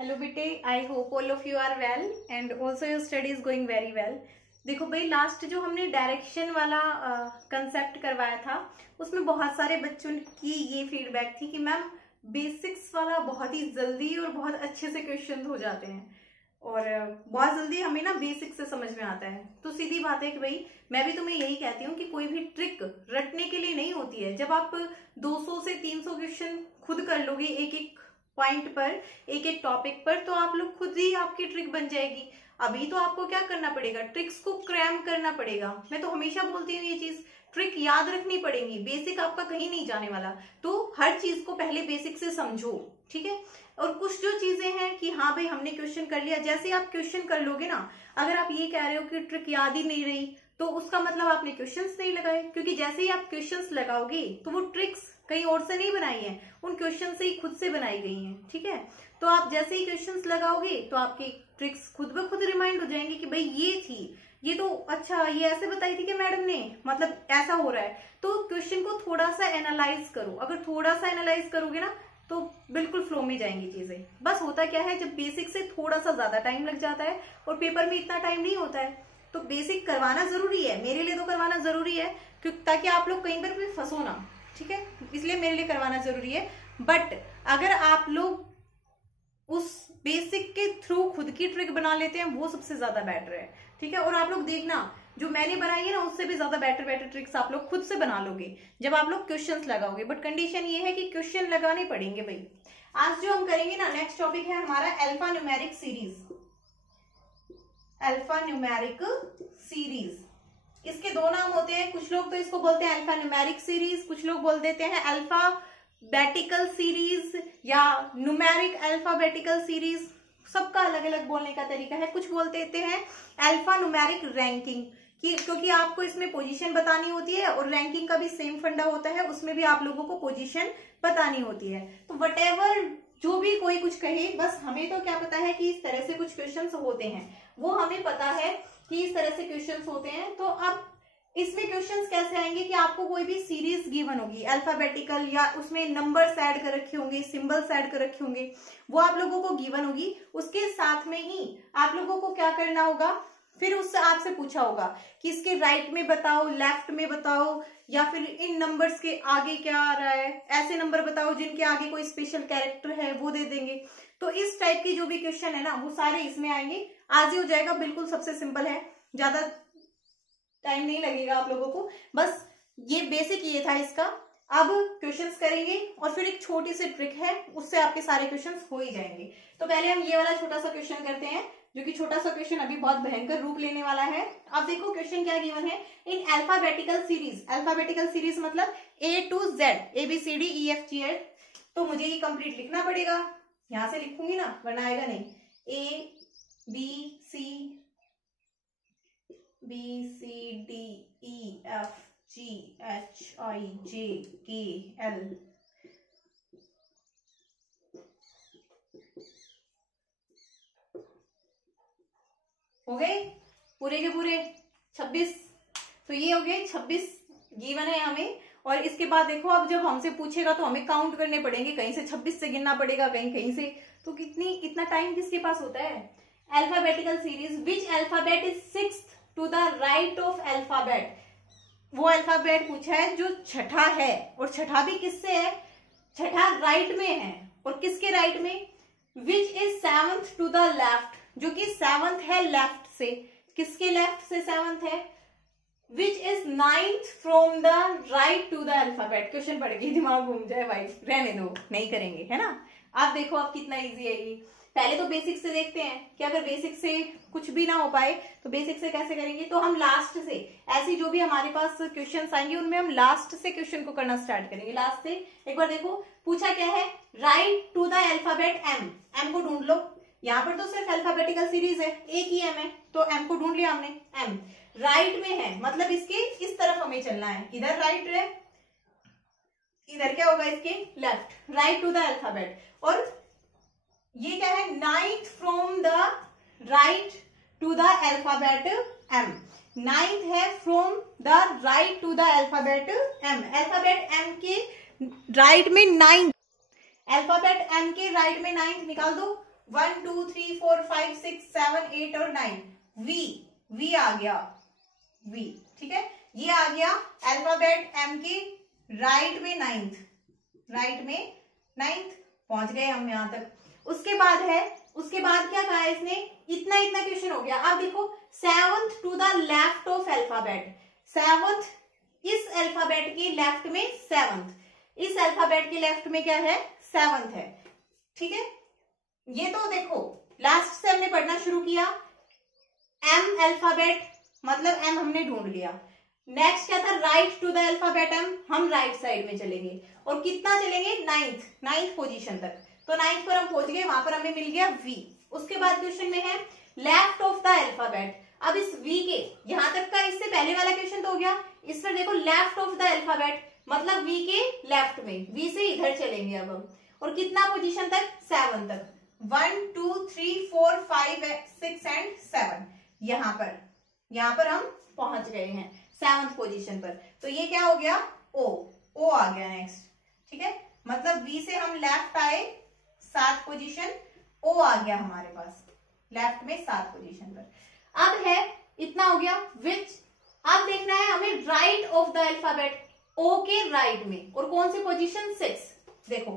Hello बेटे, I hope all of you are well and also your study is going very well. देखो भाई, last जो हमने direction वाला कंसेप्ट करवाया था उसमें बहुत सारे बच्चों की ये फीडबैक थी कि मैम बेसिक्स वाला बहुत ही जल्दी और बहुत अच्छे से क्वेश्चन हो जाते हैं और बहुत जल्दी हमें ना बेसिक से समझ में आता है। तो सीधी बात है कि भाई मैं भी तुम्हें यही कहती हूँ कि कोई भी ट्रिक रटने के लिए नहीं होती है। जब आप 200 से 300 क्वेश्चन खुद कर लोगे एक एक पॉइंट पर, एक एक टॉपिक पर, तो आप लोग खुद ही आपकी ट्रिक बन जाएगी। अभी तो आपको क्या करना पड़ेगा, ट्रिक्स को क्रैम करना पड़ेगा। मैं तो हमेशा बोलती हूँ ये चीज, ट्रिक याद रखनी पड़ेगी, बेसिक आपका कहीं नहीं जाने वाला। तो हर चीज को पहले बेसिक से समझो, ठीक है। और कुछ जो चीजें हैं कि हाँ भाई हमने क्वेश्चन कर लिया, जैसे आप क्वेश्चन कर लोगे ना, अगर आप ये कह रहे हो कि ट्रिक याद ही नहीं रही तो उसका मतलब आपने क्वेश्चंस नहीं लगाए, क्योंकि जैसे ही आप क्वेश्चंस लगाओगे तो वो ट्रिक्स कहीं और से नहीं बनाई है, उन क्वेश्चन से ही खुद से बनाई गई हैं, ठीक है। तो आप जैसे ही क्वेश्चंस लगाओगे तो आपकी ट्रिक्स खुद ब खुद रिमाइंड हो जाएंगे कि भाई ये थी, ये तो अच्छा ये ऐसे बताई थी कि मैडम ने, मतलब ऐसा हो रहा है। तो क्वेश्चन को थोड़ा सा एनालाइज करो, अगर थोड़ा सा एनालाइज करोगे ना तो बिल्कुल फ्लो में जाएंगी चीजें। बस होता क्या है, जब बेसिक से थोड़ा सा ज्यादा टाइम लग जाता है और पेपर में इतना टाइम नहीं होता है, तो बेसिक करवाना जरूरी है, मेरे लिए तो करवाना जरूरी है, क्योंकि ताकि आप लोग कहीं पर भी फंसो ना, ठीक है। इसलिए मेरे लिए करवाना जरूरी है। बट अगर आप लोग उस बेसिक के थ्रू खुद की ट्रिक बना लेते हैं वो सबसे ज्यादा बेटर है, ठीक है। और आप लोग देखना, जो मैंने बनाई है ना उससे भी ज्यादा बेटर ट्रिक्स आप लोग खुद से बना लोगे जब आप लोग क्वेश्चंस लगाओगे। बट कंडीशन ये है कि क्वेश्चन लगाने पड़ेंगे भाई। आज जो हम करेंगे ना, नेक्स्ट टॉपिक है हमारा alpha numeric series. Alpha numeric series, इसके दो नाम होते हैं, कुछ लोग तो इसको बोलते हैं अल्फा न्यूमेरिक सीरीज, कुछ लोग बोल देते हैं अल्फाबेटिकल सीरीज या न्यूमेरिक अल्फाबेटिकल सीरीज। सबका अलग अलग बोलने का तरीका है। कुछ बोल देते हैं अल्फा न्यूमेरिक रैंकिंग, क्योंकि आपको इसमें पोजीशन बतानी होती है और रैंकिंग का भी सेम फंडा होता है, उसमें भी आप लोगों को पोजीशन बतानी होती है। तो वटेवर जो भी कोई कुछ कहे, बस हमें तो क्या पता है कि इस तरह से कुछ क्वेश्चंस होते हैं, वो हमें पता है कि इस तरह से क्वेश्चंस होते हैं। तो अब इसमें क्वेश्चंस कैसे आएंगे कि आपको कोई भी सीरीज गिवन होगी अल्फाबेटिकल, या उसमें नंबर्स ऐड कर रखे होंगे, सिंबल्स ऐड कर रखे होंगे, वो आप लोगों को गिवन होगी। उसके साथ में ही आप लोगों को क्या करना होगा, फिर उससे आपसे पूछा होगा कि इसके राइट में बताओ, लेफ्ट में बताओ, या फिर इन नंबर्स के आगे क्या आ रहा है, ऐसे नंबर बताओ जिनके आगे कोई स्पेशल कैरेक्टर है, वो दे देंगे। तो इस टाइप की जो भी क्वेश्चन है ना वो सारे इसमें आएंगे। आज ही हो जाएगा, बिल्कुल सबसे सिंपल है, ज्यादा टाइम नहीं लगेगा आप लोगों को। बस ये बेसिक ये था इसका। अब क्वेश्चंस करेंगे और फिर एक छोटी सी ट्रिक है, उससे आपके सारे क्वेश्चंस हो ही जाएंगे। तो पहले हम ये वाला छोटा सा क्वेश्चन करते हैं, जो कि छोटा सा क्वेश्चन अभी बहुत भयंकर रूप लेने वाला है। अब देखो क्वेश्चन क्या गिवन है, in alphabetical series, alphabetical series मतलब A to Z, ABCDEFG। तो मुझे ये कंप्लीट लिखना पड़ेगा, यहां से लिखूंगी ना वरना आएगा नहीं। ABCDEFGHIJKL। हो गए पूरे के पूरे 26। तो ये हो गए 26 गिवन है हमें। और इसके बाद देखो, अब जब हमसे पूछेगा तो हमें काउंट करने पड़ेंगे, कहीं से 26 से गिनना पड़ेगा, कहीं कहीं से। तो इतना टाइम किसके पास होता है। Alphabetical series, which alphabet is sixth to the right of alphabet. वो अल्फाबेट पूछा है जो छठा है, और छठा भी किससे है, छठा राइट में है, और किसके राइट में, which is seventh to the left, जो कि सेवंथ है लेफ्ट से। किसके लेफ्ट से सेवंथ है, which is ninth from the right to the alphabet. Question पढ़ के दिमाग घूम जाए भाई, रहने दो, नहीं करेंगे, है ना। आप देखो आप कितना इजी है ये। पहले तो बेसिक से देखते हैं कि अगर बेसिक से कुछ भी ना हो पाए तो बेसिक से कैसे करेंगे। तो हम लास्ट से, ऐसी जो भी हमारे पास क्वेश्चंस आएंगे उनमें हम लास्ट से क्वेश्चन को करना स्टार्ट करेंगे। लास्ट से एक बार देखो, पूछा क्या है, right to the alphabet M। M को ढूंढ लो, यहाँ पर तो सिर्फ अल्फाबेटिकल सीरीज है, एक ही M है, तो M को ढूंढ लिया हमने। M राइट में है, मतलब इसके इस तरफ हमें चलना है, इधर राइट है, इधर क्या होगा इसके left, right to the alphabet. और ये क्या है, ninth from the right to the alphabet M। Ninth है from the right to the alphabet M। Alphabet M के राइट में 9, अल्फाबेट M के राइट में 9 निकाल दो, 1 2 3 4 5 6 7 8 और 9, वी आ गया, वी, ठीक है, ये आ गया अल्फाबेट एम के राइट में नाइन्थ, पहुंच गए हम यहां तक। उसके बाद क्या कहा है इसने, इतना क्वेश्चन हो गया। अब देखो 7th to the left of alphabet, 7th इस अल्फाबेट के लेफ्ट में 7th, इस अल्फाबेट के लेफ्ट में क्या है 7th है, ठीक है। ये तो देखो लास्ट से हमने पढ़ना शुरू किया, एम अल्फाबेट मतलब एम हमने ढूंढ लिया। नेक्स्ट क्या था, right to the alphabet M, हम राइट साइड में चलेंगे और कितना चलेंगे, नाइन्थ पोजीशन तक। तो 9th पर हम पहुंच गए, वहां पर हमें मिल गया वी। उसके बाद क्वेश्चन में है लेफ्ट ऑफ द अल्फाबेट। अब इस वी के यहां तक का, इससे पहले वाला क्वेश्चन तो हो गया, इस पर देखो लेफ्ट ऑफ द अल्फाबेट मतलब वी के लेफ्ट में, वी से इधर चलेंगे अब हम, और कितना पोजीशन तक, 7 तक, 1 2 3 4 5 6 एंड 7, यहां पर हम पहुंच गए हैं 7th पोजीशन पर। तो ये क्या हो गया, ओ आ गया नेक्स्ट, ठीक है, मतलब वी से हम लेफ्ट आए 7th पोजीशन, ओ आ गया हमारे पास लेफ्ट में 7th पोजीशन पर। अब है इतना हो गया विच, अब देखना है हमें राइट ऑफ द अल्फाबेट, ओ के राइट में, और कौन सी पोजीशन, 6। देखो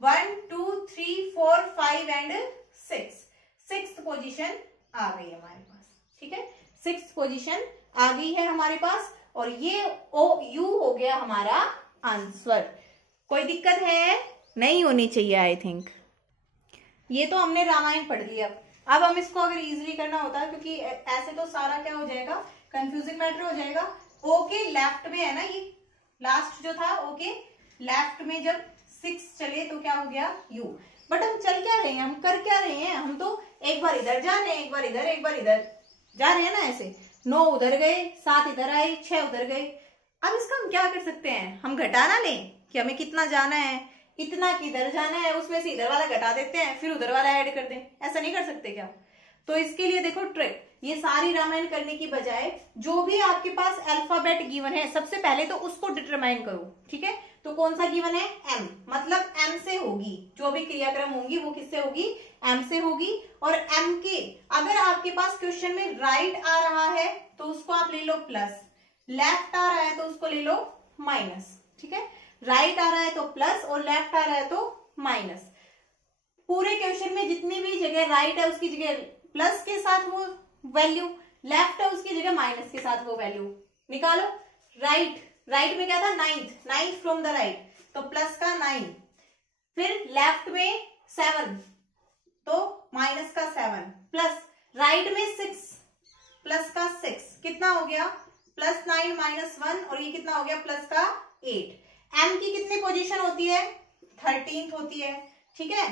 1 2 3 4 5 एंड 6th पोजीशन आ गई हमारे पास, ठीक है, 6th पोजीशन आ गई है हमारे पास, और ये ओ यू हो गया हमारा आंसर। कोई दिक्कत है, नहीं होनी चाहिए आई थिंक। ये तो हमने रामायण पढ़ लिया, अब हम इसको अगर इजीली करना होता है, क्योंकि ऐसे तो सारा क्या हो जाएगा, कंफ्यूजिंग मैटर हो जाएगा। ओ के लेफ्ट में है ना, ये लास्ट जो था ओ के लेफ्ट में जब 6 चले तो क्या हो गया, यू। बट हम चल क्या रहे हैं, हम कर क्या रहे हैं, हम तो एक बार इधर जा रहे हैं, एक बार इधर जा रहे हैं ना, ऐसे 9 उधर गए, 7 इधर आए, 6 उधर गए। अब इसका हम क्या कर सकते हैं, हम घटा ना लें कि हमें कितना जाना है, इतना किधर जाना है, उसमें से इधर वाला घटा देते हैं, फिर उधर वाला ऐड कर दें, ऐसा नहीं कर सकते क्या। तो इसके लिए देखो ट्रिक, ये सारी रामायण करने की बजाय जो भी आपके पास अल्फाबेट गिवन है, सबसे पहले तो उसको डिटरमाइन करो, ठीक है। तो कौन सा गिवन है, एम, मतलब एम से होगी, जो भी क्रियाक्रम होंगी वो किससे होगी, एम से होगी। और एम के अगर आपके पास क्वेश्चन में राइट आ रहा है तो उसको आप ले लो प्लस, लेफ्ट आ रहा है तो उसको ले लो माइनस, ठीक है। राइट आ रहा है तो प्लस और लेफ्ट आ रहा है तो माइनस। पूरे क्वेश्चन में जितनी भी जगह राइट है उसकी जगह प्लस के साथ वो वैल्यू, लेफ्ट है उसकी जगह माइनस के साथ वो वैल्यू निकालो। राइट में क्या था, 9th फ्रॉम द राइट, तो प्लस का 9, फिर लेफ्ट में 7 तो माइनस का 7, प्लस राइट में 6 प्लस का 6, कितना हो गया, +9 -1, और ये कितना हो गया, प्लस का 8। एम की कितनी पोजीशन होती है, 13th होती है, ठीक है।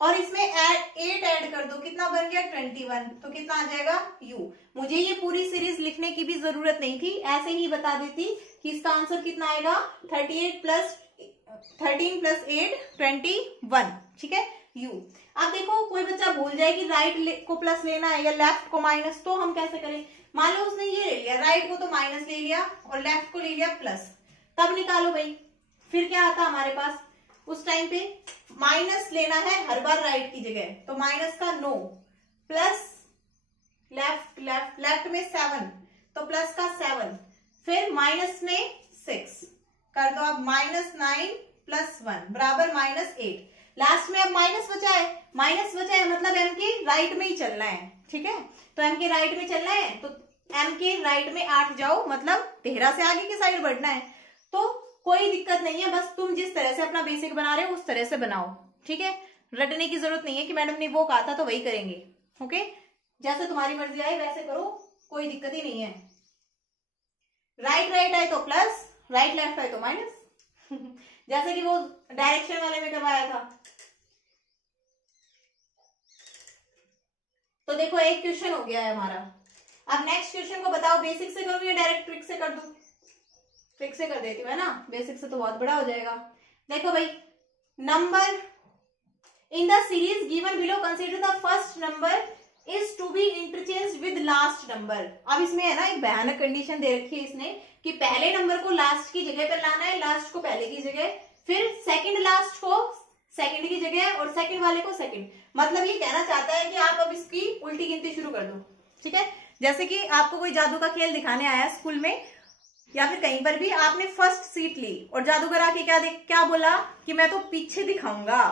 और इसमें 8 ऐड कर दो, कितना बन गया 21, तो कितना आ जाएगा यू। मुझे ये पूरी सीरीज लिखने की भी जरूरत नहीं थी, ऐसे ही बता देती कि इसका आंसर कितना आएगा, 13 + 8 21, ठीक है, यू। अब देखो कोई बच्चा भूल जाए कि राइट को प्लस लेना है या लेफ्ट को माइनस, तो हम कैसे करें। मान लो उसने ये ले लिया, राइट को तो माइनस ले लिया और लेफ्ट को ले लिया प्लस, तब निकालो भाई, फिर क्या आता हमारे पास, उस टाइम पे माइनस लेना है हर बार राइट की जगह, तो माइनस का 9 प्लस लेफ्ट में 7 तो प्लस का 7, फिर माइनस में 6 कर दो, अब -9 + 1 बराबर -8। लास्ट में अब माइनस बचा है मतलब एम के राइट में ही चलना है, ठीक है। तो एम के राइट में चलना है तो एम के राइट में 8 जाओ, मतलब 13 से आगे की साइड बढ़ना है। तो कोई दिक्कत नहीं है, बस तुम जिस तरह से अपना बेसिक बना रहे हो उस तरह से बनाओ, ठीक है। रटने की जरूरत नहीं है कि मैडम ने वो कहा था तो वही करेंगे, ओके। जैसे तुम्हारी मर्जी आए वैसे करो, कोई दिक्कत ही नहीं है। राइट आए तो प्लस, राइट लेफ्ट आए तो माइनस जैसे कि वो डायरेक्शन वाले में करवाया था। तो देखो एक क्वेश्चन हो गया है हमारा। अब नेक्स्ट क्वेश्चन को बताओ, बेसिक से करूं या डायरेक्ट ट्रिक से कर दूं। ट्रिक से कर देती हूँ, है ना, बेसिक से तो बहुत बड़ा हो जाएगा। देखो भाई, number in the series given below consider the first number is to be interchange with last number. अब इसमें है ना एक भयानक कंडीशन दे रखी है इसने कि पहले नंबर को लास्ट की जगह पर लाना है, लास्ट को पहले की जगह, फिर सेकंड लास्ट को सेकंड की जगह और सेकंड वाले को सेकंड। मतलब ये कहना चाहता है कि आप अब इसकी उल्टी गिनती शुरू कर दो, ठीक है। जैसे कि आपको कोई जादू का खेल दिखाने आया स्कूल में या फिर कहीं पर भी, आपने फर्स्ट सीट ली और जादूगर आके क्या बोला कि मैं तो पीछे दिखाऊंगा,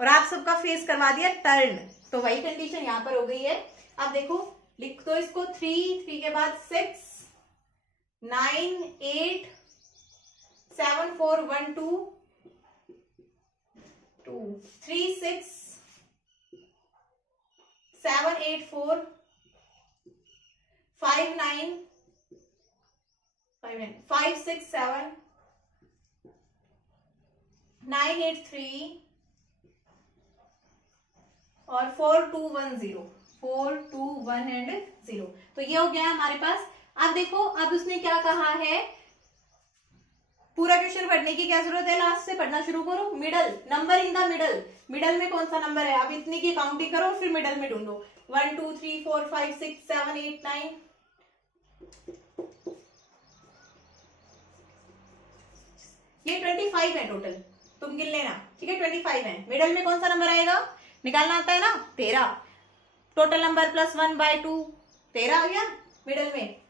और आप सबका फेस करवा दिया टर्न। तो वही कंडीशन यहाँ पर हो गई है। अब देखो लिख दो इसको, 3 के बाद 6 9 8 7 4 1 2 2 3 6 7 8 4 5 9 5 6 7 9 8 3 और 4 2 1 0 4 2 1 एंड 0। तो ये हो गया हमारे पास। अब देखो, अब उसने क्या कहा है, पूरा क्वेश्चन पढ़ने की क्या जरूरत है, लास्ट से पढ़ना शुरू करो। Middle, number in the middle, middle में कौन सा नंबर है, अब इतनी की काउंटिंग करो फिर मिडल में ढूंढो। 1 2 3 4 5 6 7 8 9 ये 25 है टोटल, तुम गिन लेना, ठीक है। 25 है। मिडल में कौन सा नंबर आएगा, निकालना आता है ना, 13। टोटल नंबर प्लस 1/2 13 आ गया मिडल में।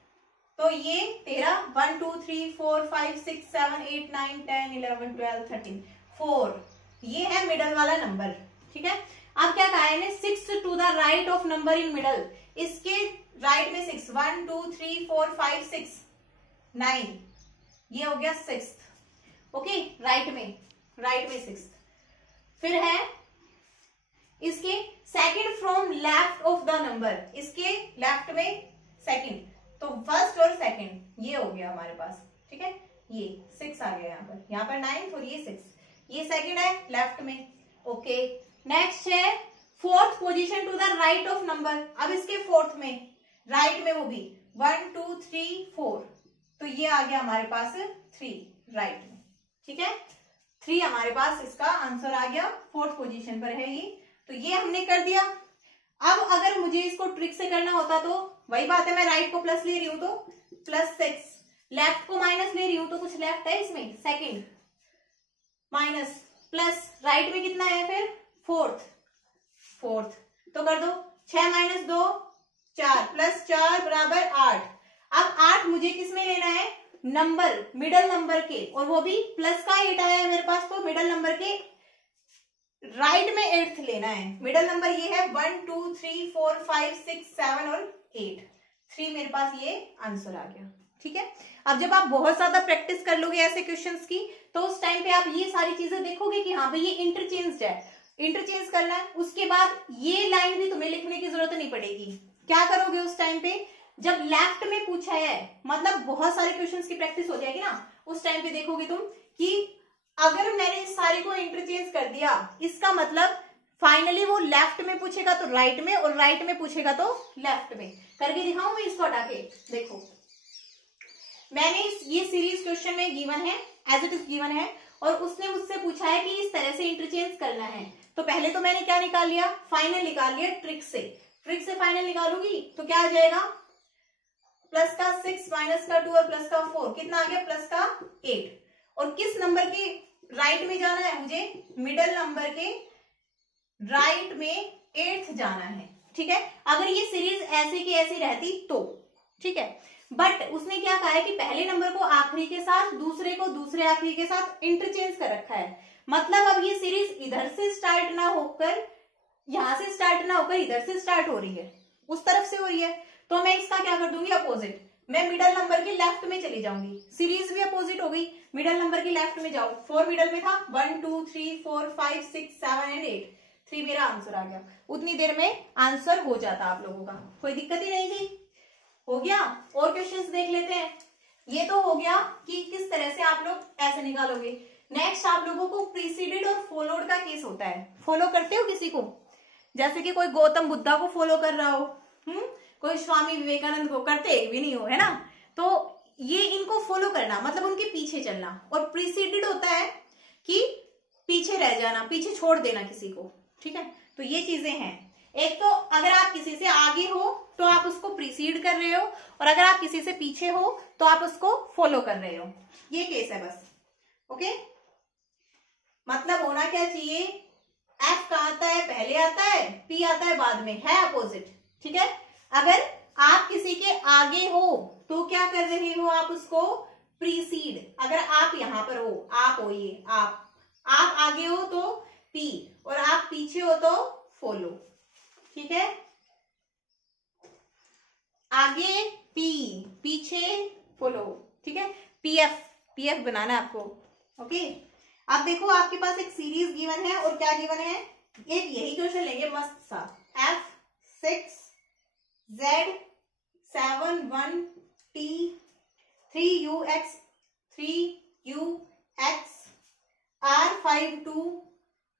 तो ये 13 1 2 3 4 5 6 7 8 9 10 11 12 13 4, ये है मिडल वाला नंबर, ठीक है। अब क्या कहा है, 6 to the right of number in middle, इसके राइट में 6 1 2 3 4 5 6 9, ये हो गया 6th, ओके। राइट में 6th। फिर है इसके second from left of the number, इसके लेफ्ट में सेकंड, तो फर्स्ट और सेकंड ये हो गया हमारे पास, ठीक है। ये 6 आ गया यहाँ पर 9 और ये 6, ये सेकंड है लेफ्ट में, ओके। नेक्स्ट है fourth position to the right of number, अब इसके फोर्थ में राइट में वो भी 1 2 3 4, तो ये आ गया हमारे पास 3 राइट में, ठीक है। 3 हमारे पास इसका आंसर आ गया, फोर्थ पोजीशन पर है ये। तो ये हमने कर दिया। अब अगर मुझे इसको ट्रिक से करना होता तो वही बात है, मैं राइट को प्लस ले रही हूं तो +6, लेफ्ट को माइनस ले रही हूं तो कुछ लेफ्ट है इसमें, सेकंड माइनस प्लस, राइट में कितना है फिर फोर्थ, तो कर दो 6 - 2 4 + 4 = 8। अब 8 मुझे किस में लेना है, नंबर, मिडल नंबर के, और वो भी प्लस का 8 आया है मेरे पास, तो मिडल नंबर के राइट में 8th लेना है। मिडल नंबर ये है 1 2 3 4 5 6 7 और 8, 3 मेरे पास ये आंसर आ गया, ठीक है। अब जब आप बहुत ज्यादा प्रैक्टिस कर लोगे ऐसे क्वेश्चंस की, तो उस टाइम पे आप ये सारी चीजें देखोगे कि हाँ भाई ये इंटरचेंज है, इंटरचेंज करना है। उसके बाद ये लाइन भी तुम्हें लिखने की जरूरत नहीं पड़ेगी। क्या करोगे उस टाइम पे, जब लेफ्ट में पूछा है, मतलब बहुत सारे क्वेश्चंस की प्रैक्टिस हो जाएगी ना, उस टाइम पे देखोगे तुम कि अगर मैंने इस सारे को इंटरचेंज कर दिया, इसका मतलब फाइनली वो लेफ्ट में पूछेगा तो राइट में, और राइट में पूछेगा तो लेफ्ट में। करके दिखाऊं मैं इसको हटा के, देखो मैंने ये सीरीज क्वेश्चन में गिवन है, एज इट इज गिवन है, और उसने मुझसे पूछा है कि इस तरह से इंटरचेंज करना है। तो पहले तो मैंने क्या निकाल लिया, फाइनल निकाल लिया ट्रिक से। ट्रिक से फाइनल निकालूंगी तो क्या आ जाएगा, प्लस का 6 माइनस का 2 और प्लस का 4, कितना आ गया, प्लस का 8। और किस नंबर के राइट में जाना है मुझे, मिडल नंबर के राइट में 8th जाना है, ठीक है। अगर ये सीरीज ऐसे की ऐसी रहती तो ठीक है, बट उसने क्या कहा है कि पहले नंबर को आखिरी के साथ, दूसरे को दूसरे आखिरी के साथ इंटरचेंज कर रखा है। मतलब अब ये सीरीज इधर से स्टार्ट ना होकर, यहां से स्टार्ट ना होकर इधर से स्टार्ट हो रही है, उस तरफ से हो रही है। तो मैं इसका क्या कर दूंगी, अपोजिट, मैं मिडल नंबर के लेफ्ट में चली जाऊंगी। सीरीज भी अपोजिट हो गई, मिडल नंबर के लेफ्ट में जाओ। 4 मिडल में था, 1 2 3 4 5 6 7 एंड 8, 3 मेरा आंसर आ गया। उतनी देर में आंसर हो जाता आप लोगों का, कोई दिक्कत ही नहीं थी, हो गया। और क्वेश्चंस देख लेते हैं। ये तो हो गया कि किस तरह से आप लोग ऐसे निकालोगे। नेक्स्ट आप लोगों को प्रीसीडेड और फॉलोड का केस होता है। फॉलो करते हो किसी को, जैसे कि कोई गौतम बुद्धा को फॉलो कर रहा हो, कोई स्वामी विवेकानंद को, करते भी नहीं हो, है ना। तो ये इनको फॉलो करना मतलब उनके पीछे चलना। और प्रीसीडेड होता है कि पीछे रह जाना, पीछे छोड़ देना किसी को, ठीक है। तो ये चीजें हैं। एक तो अगर आप किसी से आगे हो तो आप उसको प्रीसीड कर रहे हो, और अगर आप किसी से पीछे हो तो आप उसको फॉलो कर रहे हो। ये केस है बस, ओके। मतलब होना क्या चाहिए एफ कहाँ आता है, पहले आता है, पी आता है बाद में, है अपोजिट। ठीक है, अगर आप किसी के आगे हो तो क्या कर रहे हो आप, उसको प्रीसीड। अगर आप यहां पर हो, आप हो, ये आप आगे हो तो पी, और आप पीछे हो तो फॉलो। ठीक है, आगे पी, पीछे फॉलो। ठीक है, पीएफ बनाना है आपको। ओके, अब देखो आपके पास एक सीरीज गिवन है, और क्या गिवन है, एक यही क्वेश्चन लेंगे मस्त सा। F6 Z7 1 T 3UX 3UX R52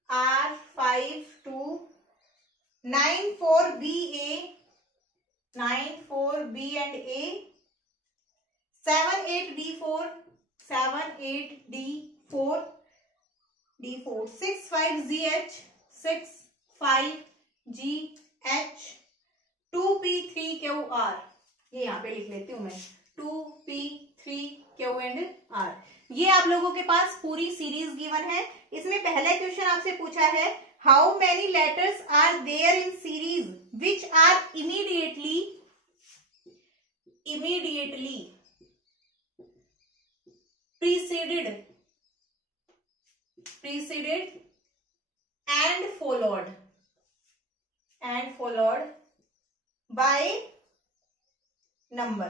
R52 94BA 94B and A 78D4 78D4 D4 65GH 65GH 2P3QR, ये यहाँ पे लिख लेती हूं मैं, 2P3Q and R। ये आप लोगों के पास पूरी सीरीज गिवन है। इसमें पहला क्वेश्चन आपसे पूछा है, how many letters are there in series which are immediately preceded and followed by number।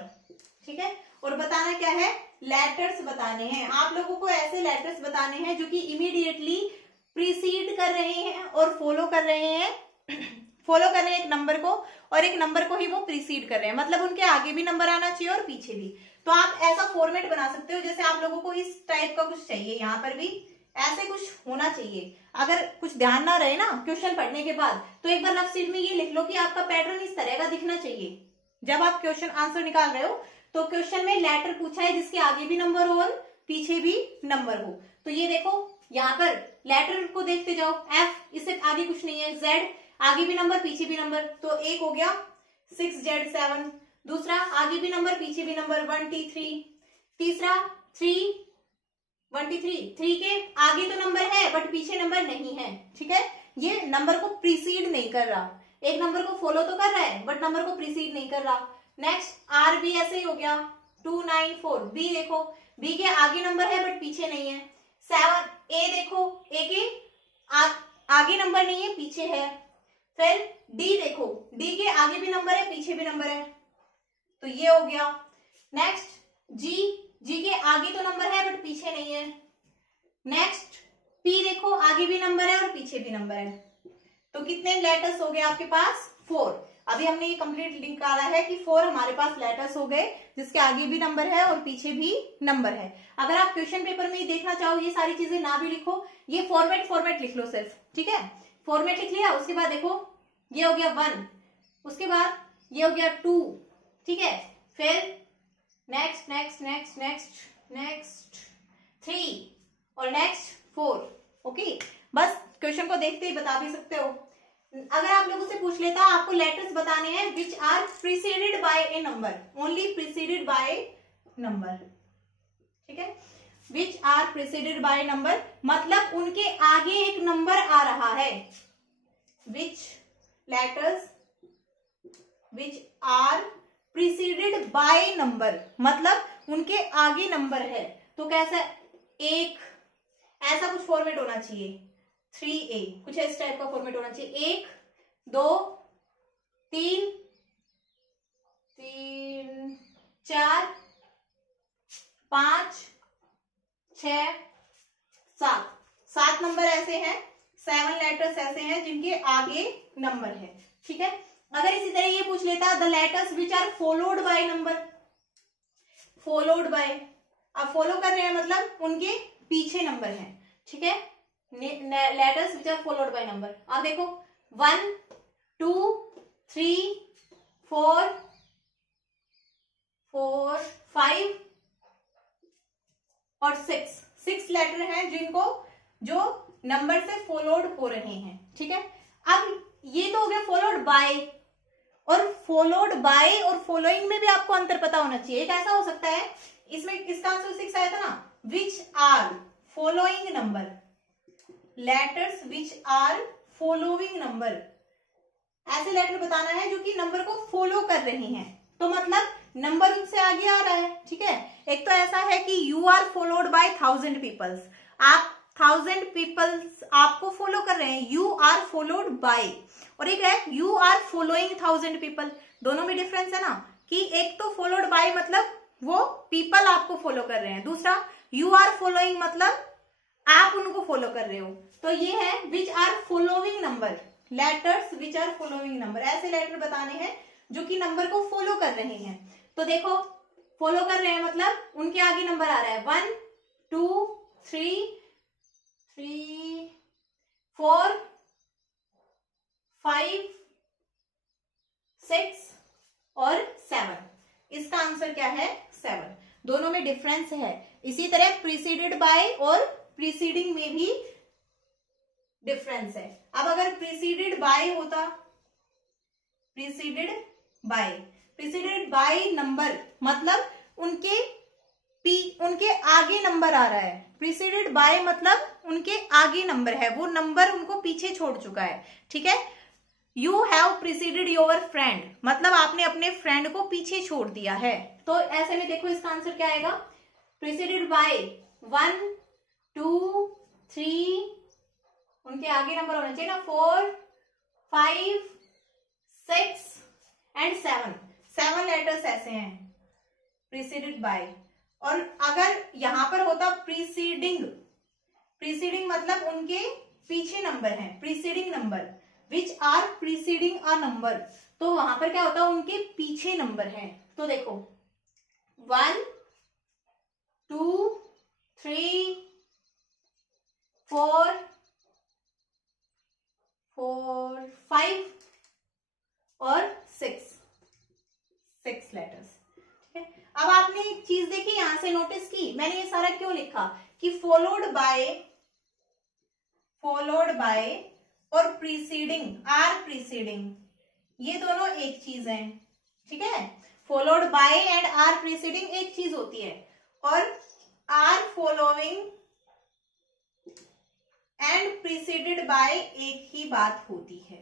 ठीक है, और बताना क्या है, लेटर्स बताने हैं आप लोगों को, ऐसे लेटर्स बताने हैं जो कि इमीडिएटली प्रीसीड कर रहे हैं और फॉलो कर रहे हैं एक नंबर को, और एक नंबर को ही वो प्रीसीड कर रहे हैं, मतलब उनके आगे भी नंबर आना चाहिए और पीछे भी। तो आप ऐसा फॉर्मेट बना सकते हो, जैसे आप लोगों को इस टाइप का कुछ चाहिए, यहाँ पर भी ऐसे कुछ होना चाहिए। अगर कुछ ध्यान ना रहे ना क्वेश्चन पढ़ने के बाद, तो एक बार लफ्ज शीट में ये लिख लो कि आपका पैटर्न इस तरह का दिखना चाहिए। जब आप क्वेश्चन आंसर निकाल रहे हो तो क्वेश्चन में लेटर पूछा है जिसके आगे भी नंबर हो और पीछे भी नंबर हो। तो ये देखो यहाँ पर लेटर को देखते जाओ, एफ, इससे आगे कुछ नहीं है, जेड आगे भी नंबर पीछे भी नंबर, तो एक हो गया 6Z7, दूसरा आगे भी नंबर पीछे भी नंबर 1T3, तीसरा 1T3 के आगे तो नंबर है बट पीछे नंबर नहीं है। ठीक है, ये नंबर को प्रीसीड नहीं कर रहा, एक नंबर को फॉलो तो कर रहा है बट नंबर को प्रीसीड नहीं कर रहा। नेक्स्ट आर बी ऐसे ही हो गया 294, बी देखो बी के आगे नंबर है बट पीछे नहीं है। 7 ए देखो, ए के आगे नंबर नहीं है पीछे है। फिर डी देखो, डी के आगे भी नंबर है पीछे भी नंबर है, तो ये हो गया। नेक्स्ट जी, जी के आगे तो नंबर है बट पीछे नहीं है। नेक्स्ट पी देखो, आगे भी नंबर है और पीछे भी नंबर है, तो कितने लेटर्स हो गए आपके पास, 4। अभी हमने ये कंप्लीट निकाला है कि 4 हमारे पास लेटर्स हो गए जिसके आगे भी नंबर है और पीछे भी नंबर है। अगर आप क्वेश्चन पेपर में देखना चाहो, ये सारी चीजें ना भी लिखो, ये फॉर्मेट लिख लो सिर्फ। ठीक है, फॉर्मेट लिख लिया, उसके बाद देखो ये हो गया 1, उसके बाद ये हो गया 2। ठीक है, फिर नेक्स्ट 3 और नेक्स्ट 4। ओके, बस क्वेश्चन को देखते ही बता भी सकते हो। अगर आप लोगों से पूछ लेता आपको लेटर्स बताने हैं which are preceded by a number, only preceded by number. ठीक है, which are preceded by number मतलब उनके आगे एक नंबर आ रहा है। Which letters which are preceded by number मतलब उनके आगे नंबर है। तो कैसा, एक ऐसा कुछ फॉर्मेट होना चाहिए, 3A कुछ इस टाइप का फॉर्मेट होना चाहिए। 1 2 3 4 5 6 7 नंबर ऐसे हैं, 7 लेटर्स ऐसे हैं जिनके आगे नंबर है। ठीक है, अगर इसी तरह ये पूछ लेता the letters which are followed by number, followed by, अब फॉलो कर रहे हैं मतलब उनके पीछे नंबर है। ठीक है, letters which are followed by number. अब देखो 1 2 3 4 5 और 6 लेटर हैं जिनको जो नंबर से फॉलोड हो रहे हैं। ठीक है, अब ये तो हो गया फॉलोड बाय, और फॉलोड बाय और फॉलोइंग में भी आपको अंतर पता होना चाहिए। एक ऐसा हो सकता है, इसमें इसका आंसर 6 आया था ना, which are following number, letters which are following number, ऐसे लेटर बताना है जो कि नंबर को फॉलो कर रहे हैं, तो मतलब नंबर उनसे आगे आ रहा है, ठीक है। एक तो ऐसा है कि you are followed by 1000 peoples, आप 1000 पीपल्स आपको फॉलो कर रहे हैं, यू आर फॉलोड बाय, और एक है यू आर फॉलोइंग 1000 पीपल, दोनों में डिफरेंस है ना, कि एक तो फॉलोड बाय मतलब वो पीपल आपको फॉलो कर रहे हैं, दूसरा यू आर फॉलोइंग मतलब आप उनको फॉलो कर रहे हो। तो ये है which are following number, letters which are following number, ऐसे लेटर बताने हैं जो कि नंबर को फॉलो कर रहे हैं। तो देखो फॉलो कर रहे हैं मतलब उनके आगे नंबर आ रहा है 1 2 3 4 5 6 और 7, इसका आंसर क्या है 7, दोनों में डिफरेंस है। इसी तरह प्रीसीडेड बाय और प्रीसीडिंग में भी डिफरेंस है। अब अगर प्रीसीडेड बाय होता, प्रीसीडेड बाय नंबर मतलब उनके आगे नंबर आ रहा है, प्रीसीडेड बाय मतलब उनके आगे नंबर है, वो नंबर उनको पीछे छोड़ चुका है, ठीक है। You have preceded your friend मतलब आपने अपने फ्रेंड को पीछे छोड़ दिया है, तो ऐसे में देखो इसका आंसर क्या आएगा, प्रीसीडेड बाय 1 2 3, उनके आगे नंबर होना चाहिए ना 4 5 6 एंड 7 लेटर्स ऐसे हैं प्रीसीडेड बाय। और अगर यहां पर होता प्रीसीडिंग मतलब उनके पीछे नंबर है, preceding number which are preceding a number, तो वहां पर क्या होता उनके पीछे नंबर है। तो देखो 1 2 3 4 5 और 6 लेटर्स, ठीक है। अब आपने एक चीज देखी यहां से नोटिस की, मैंने ये सारा क्यों लिखा कि फॉलोड बाय और प्रीसीडिंग आर प्रीसीडिंग, ये दोनों एक चीज है, ठीक है। Followed by and are preceding एक चीज होती है, और are following and preceded by एक ही बात होती है,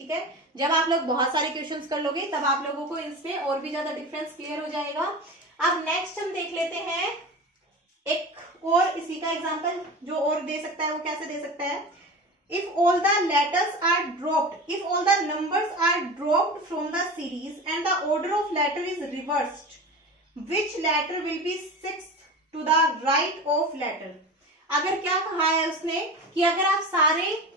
ठीक है। जब आप लोग बहुत सारे क्वेश्चंस कर लोगे तब आप लोगों को इसमें और भी ज्यादा डिफरेंस क्लियर हो जाएगा। अब नेक्स्ट हम देख लेते हैं एक और इसी का एग्जांपल, जो और दे सकता है वो कैसे दे सकता है, if all the letters are dropped, if all the numbers are dropped from the series and the order of letter is reversed, which letter will be sixth to the right of letter। अगर क्या कहा है उसने कि अगर आप सारे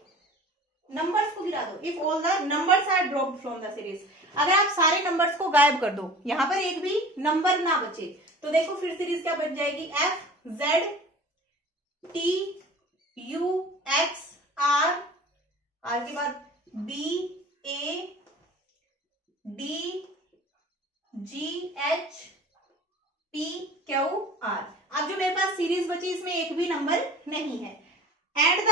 numbers को गिरा दो, if all the numbers are dropped from the series, अगर आप सारे नंबर्स को गायब कर दो, यहां पर एक भी नंबर ना बचे, तो देखो फिर सीरीज क्या बन जाएगी, F Z T U X R के बाद B A D G H P Q R. अब जो मेरे पास सीरीज बची इसमें एक भी नंबर नहीं है, and the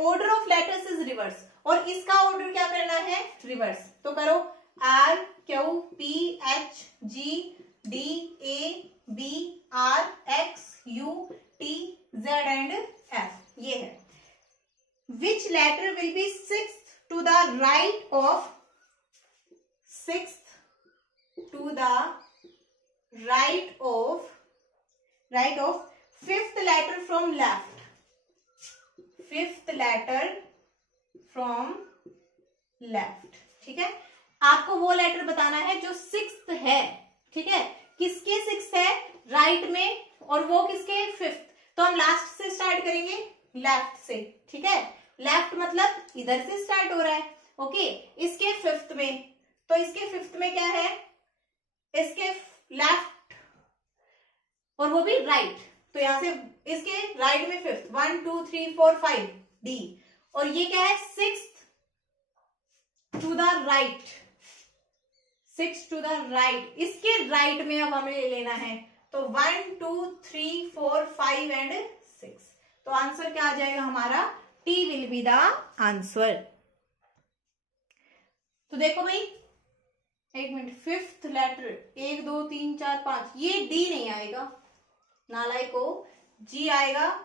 order of letters is reverse, और इसका ऑर्डर क्या करना है रिवर्स, तो करो R Q P H G D A B R X U T Z and F, ये है। Which letter will be sixth to the right of fifth letter from left, ठीक है। आपको वो लेटर बताना है जो सिक्स्थ है, ठीक है। किसके सिक्स्थ है, राइट में, और वो किसके फिफ्थ, तो हम लास्ट से स्टार्ट करेंगे, लेफ्ट से, ठीक है। लेफ्ट मतलब इधर से स्टार्ट हो रहा है, ओके। इसके फिफ्थ में, तो इसके फिफ्थ में क्या है, इसके लेफ्ट और वो भी राइट, तो यहां से इसके राइट में फिफ्थ 1 2 3 4 5 डी, और ये क्या है सिक्स्थ टू द राइट, इसके राइट में अब हमें लेना है, तो 1 2 3 4 5 एंड 6, तो आंसर क्या आ जाएगा हमारा, T will be the answer। तो देखो भाई एक मिनट, फिफ्थ लेटर 1 2 3 4 5, ये D नहीं आएगा, नालायक को G आएगा,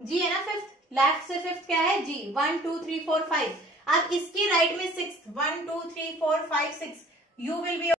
G है ना फिफ्थ, लेफ्ट से फिफ्थ क्या है जी, 1 2 3 4 5। अब इसके राइट में सिक्स, 1 2 3 4 5 6, यू विल बी